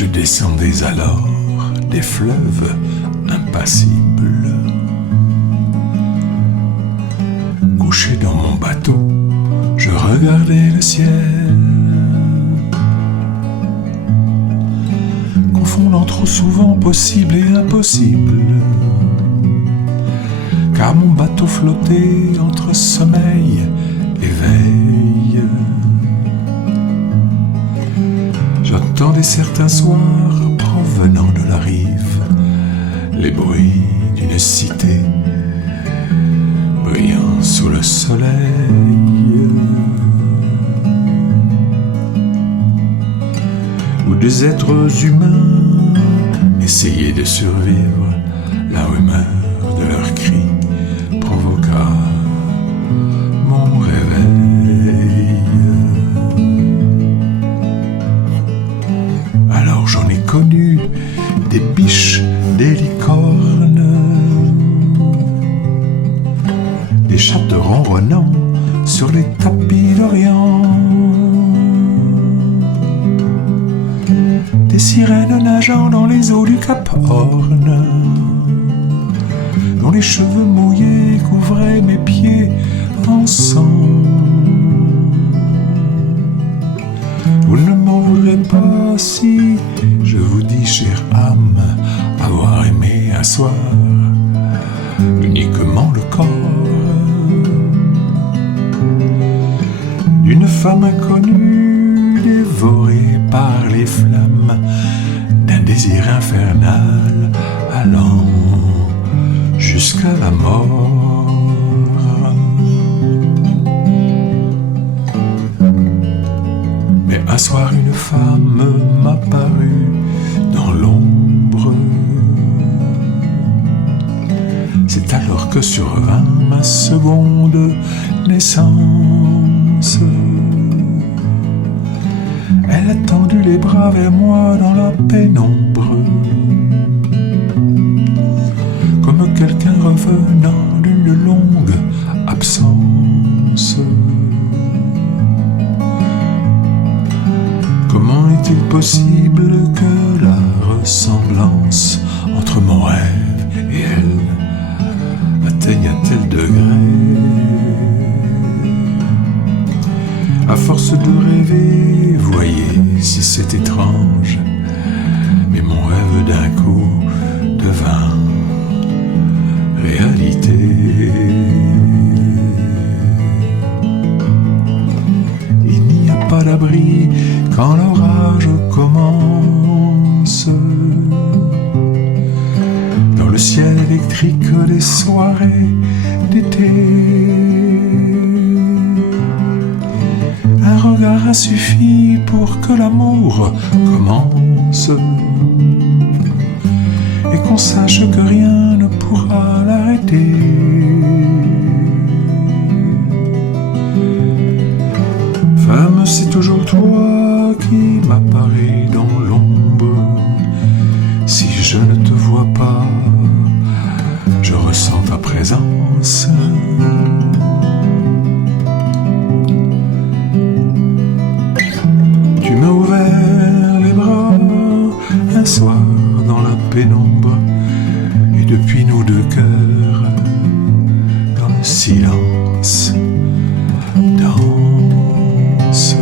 Je descendais alors des fleuves impassibles. Couché dans mon bateau, je regardais le ciel, confondant trop souvent possible et impossible, car mon bateau flottait entre sommeil et veille. J'entendais certains soirs, provenant de la rive, les bruits d'une cité brillant sous le soleil. Où des êtres humains essayaient de survivre, la rumeur de leurs cris provoqua mon réveil. Alors j'en ai connu des biches, des licornes, des chattes ronronnant sur les tapis d'Orient, des sirènes nageant dans les eaux du Cap Horn, dont les cheveux mouillés couvraient mes pieds en sang. Vous ne m'en voudrez pas si je vous dis, chère âme, avoir aimé un soir uniquement le corps d'une femme inconnue, dévorée par les flammes d'un désir infernal allant jusqu'à la mort. Mais un soir une femme m'apparut dans l'ombre. C'est alors que survint ma seconde naissance. Elle a tendu les bras vers moi dans la pénombre, comme quelqu'un revenant d'une longue absence. Comment est-il possible que la ressemblance entre mon rêve et elle atteigne un tel degré? À force de rêver, voyez si c'est étrange, mais mon rêve d'un coup devint réalité. Il n'y a pas d'abri quand l'orage commence. Dans le ciel électrique des soirées d'été, un regard a suffi pour que l'amour commence et qu'on sache que rien ne pourra l'arrêter. Femme, c'est toujours toi qui m'apparais dans l'ombre. Si je ne te vois pas, je ressens ta présence. Tu m'as ouvert les bras un soir dans la pénombre, et depuis nos deux cœurs, dans le silence, danse.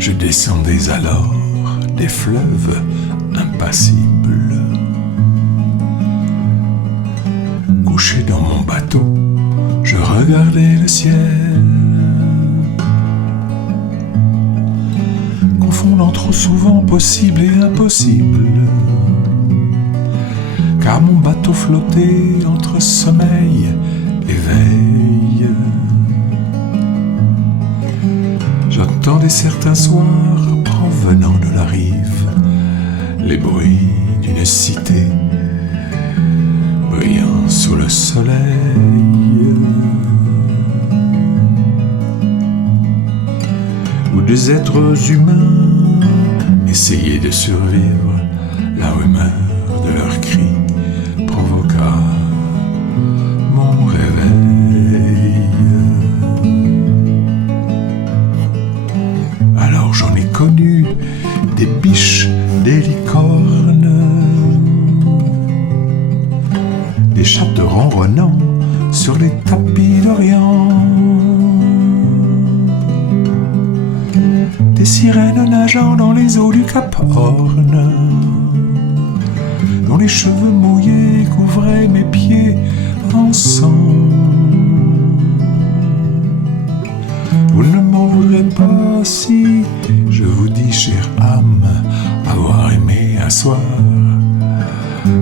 Je descendais alors des fleuves impassibles. Couché dans mon bateau, je regardais le ciel, confondant trop souvent possible et impossible, car mon bateau flottait entre sommeil et veille. J'entendais certains soirs, provenant de la rive, les bruits d'une cité brillant sous le soleil. Où des êtres humains essayaient de survivre, la rumeur de leurs cris provoqua mon réveil. Alors j'en ai connu des biches, des licornes, des chattes ronronnant sur les tapis d'Orient, des sirènes nageant dans les eaux du Cap Horn, dont les cheveux mouillés couvraient mes pieds en sang. Vous ne m'en voudrez pas si je vous dis, chère âme, avoir aimé un soir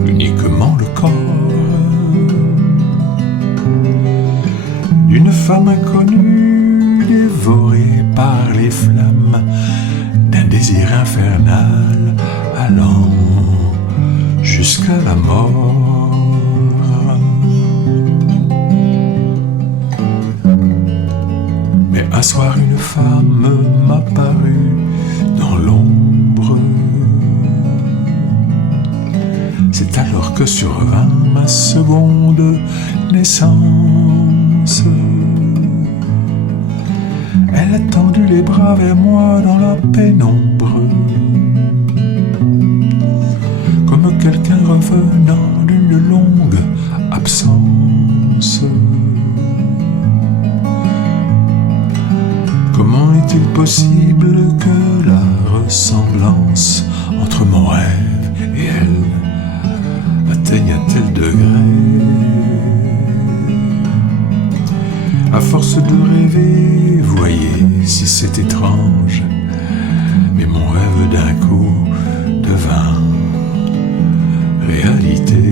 uniquement le corps d'une femme inconnue, dévorée par les flammes d'un désir infernal allant jusqu'à la mort. Mais un soir une femme m'apparut dans l'ombre. C'est alors que survint ma seconde naissance. Elle a tendu les bras vers moi dans la pénombre, comme quelqu'un revenant d'une longue absence. Comment est-il possible que la ressemblance entre mon rêve et elle atteigne un tel degré? À force de rêver, voyez si c'est étrange, mais mon rêve d'un coup devint réalité.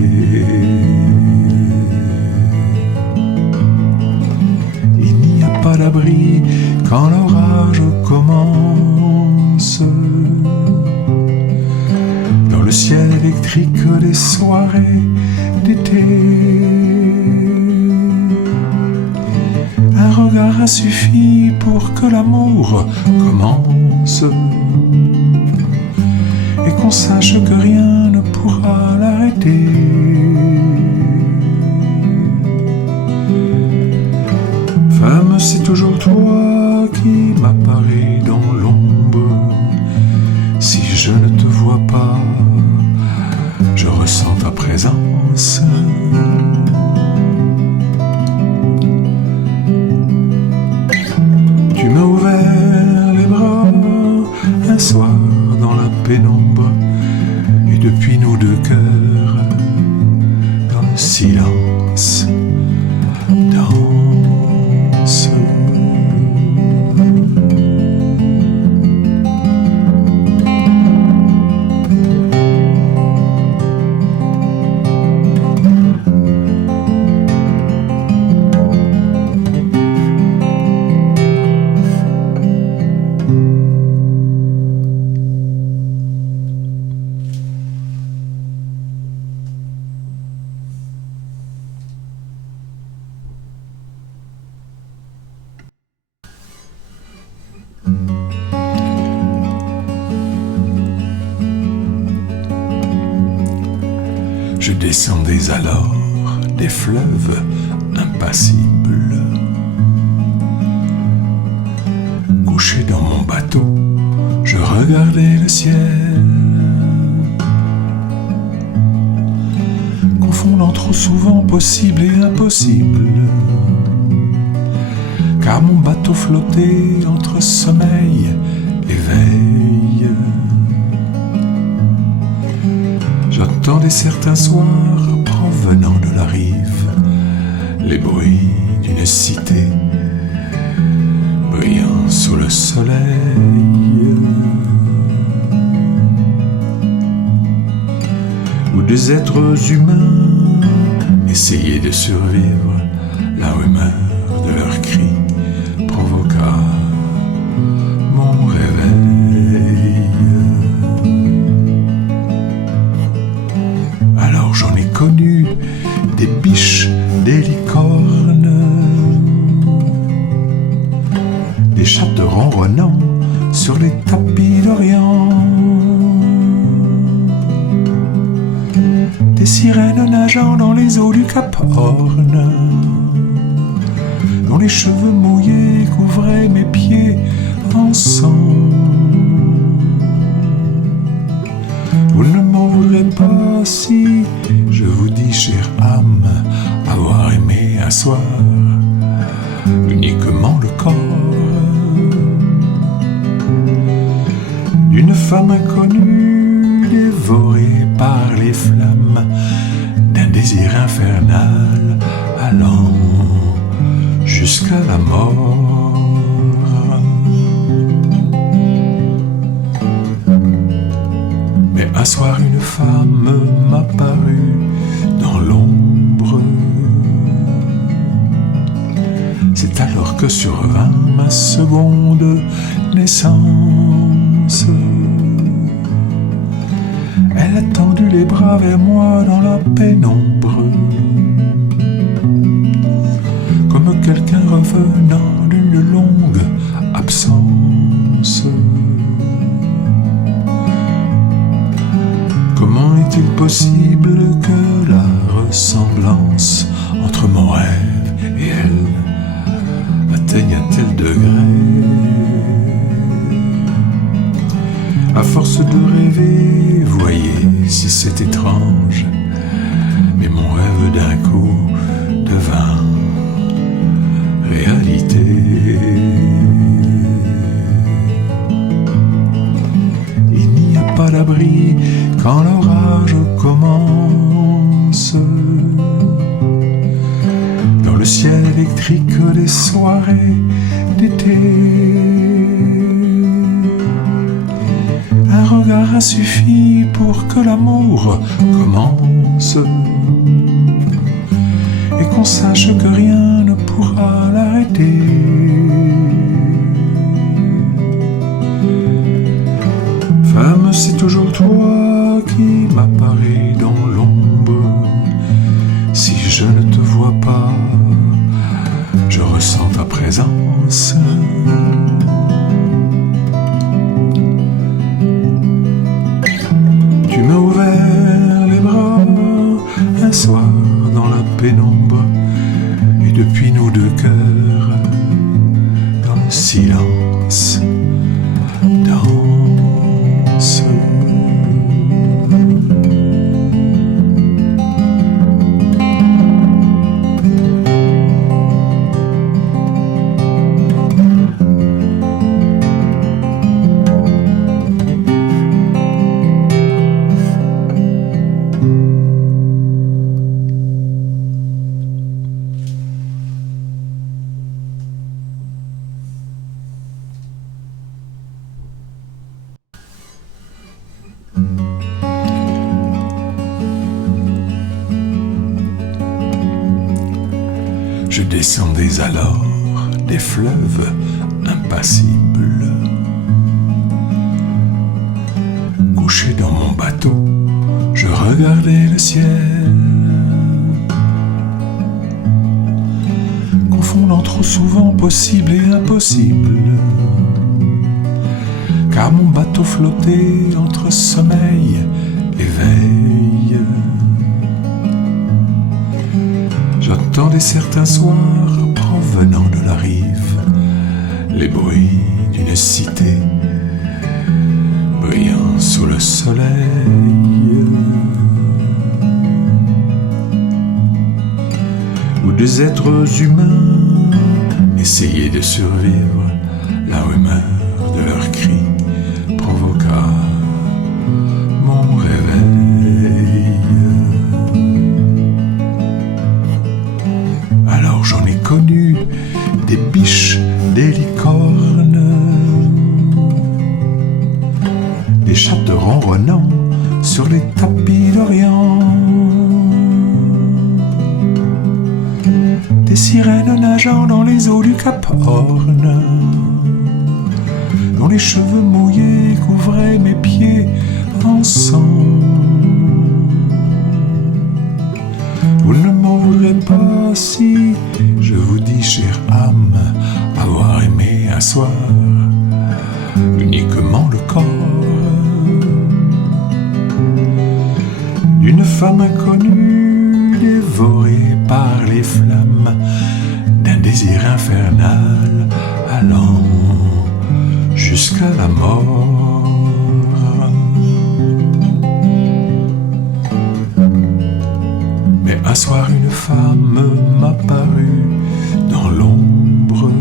Il n'y a pas d'abri quand l'orage commence, dans le ciel électrique des soirées d'été. Un regard a suffi pour que l'amour commence et qu'on sache que rien ne pourra l'arrêter. Femme, c'est toujours toi qui m'apparais dans l'ombre. Si je ne te vois pas, je ressens ta présence. Tu m'as ouvert les bras un soir dans la pénombre, et depuis nos deux cœurs, dans le silence, danse. Je descendais alors des fleuves impassibles. Couché dans mon bateau, je regardais le ciel, confondant trop souvent possible et impossible, car mon bateau flottait entre sommeil éveille. J'entendais certains soirs, provenant de la rive, les bruits d'une cité brillant sous le soleil, où des êtres humains essayaient de survivre. La rumeur de leurs cris provoqua mon réveil. Alors j'en ai connu des biches, des licornes, des chattes ronronnant sur les tapis d'Orient, des sirènes nageant dans les eaux du Cap Horn, dont les cheveux mouillés couvraient mes pieds en sang. Vous ne m'en voudrez pas si je vous dis, chère âme, avoir aimé un soir uniquement le corps d'une femme inconnue, dévorée par les flammes d'un désir infernal allant jusqu'à la mort. Mais un soir une femme m'apparut dans l'ombre. C'est alors que survint ma seconde naissance. Elle a tendu les bras vers moi dans la pénombre, comme quelqu'un revenant d'une longue absence. Comment est-il possible que la ressemblance entre mon rêve et elle atteigne un tel degré? À force de rêver, voyez si c'est étrange, mais mon rêve d'un coup devint réalité. Il n'y a pas d'abri quand l'orage commence. Dans le ciel électrique des soirées d'été, un regard a suffi pour que l'amour commence et qu'on sache que rien ne pourra l'arrêter. Femme, c'est toujours toi qui m'apparais dans l'ombre. Si je ne te vois pas, je ressens ta présence. Tu m'as ouvert les bras un soir dans la pénombre, et depuis nos deux cœurs, dans le silence, danse. Je descendais alors des fleuves impassibles. Couché dans mon bateau, je regardais le ciel, confondant trop souvent possible et impossible, car mon bateau flottait entre sommeil et veille. J'entendais certains soirs, provenant de la rive, les bruits d'une cité brillant sous le soleil, où des êtres humains essayaient de survivre. La rumeur de leurs cris tapis d'Orient, des sirènes nageant dans les eaux du Cap Horn, dont les cheveux mouillés couvraient mes pieds en sang. Vous ne m'en voudrez pas si je vous dis, chère âme, avoir aimé un soir uniquement le corps d'une femme inconnue, dévorée par les flammes d'un désir infernal allant jusqu'à la mort. Mais un soir une femme m'apparut dans l'ombre.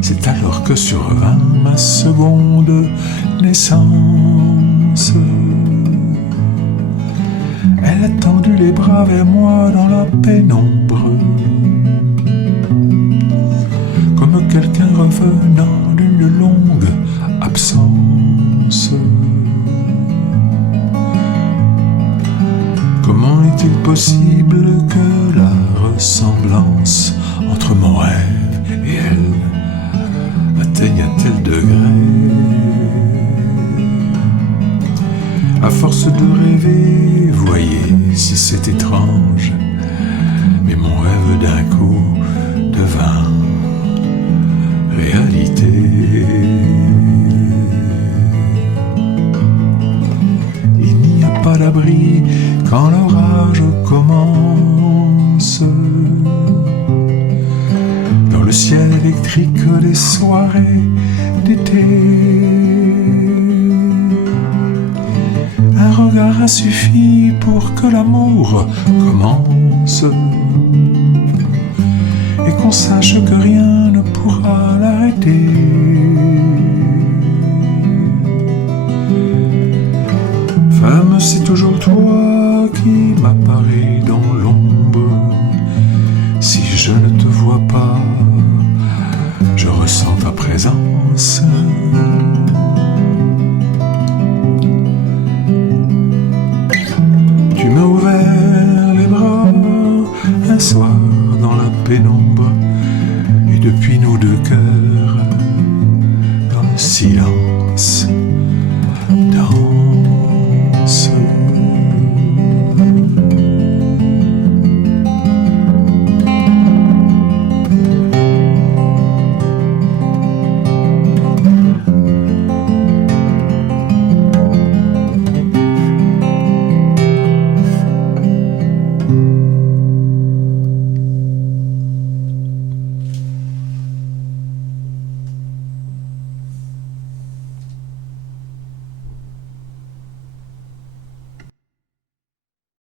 C'est alors que survint ma seconde naissance. Elle a tendu les bras vers moi dans la pénombre, comme quelqu'un revenant d'une longue absence. Comment est-il possible que la ressemblance entre mon rêve et elle atteigne un tel degré? À force de rêver, voyez si c'est étrange, mais mon rêve d'un coup devint réalité. Il n'y a pas d'abri quand l'orage commence. Dans le ciel électrique des soirées d'été, un regard a suffi pour que l'amour commence et qu'on sache que rien ne pourra l'arrêter. Femme, c'est toujours toi qui m'apparaît dans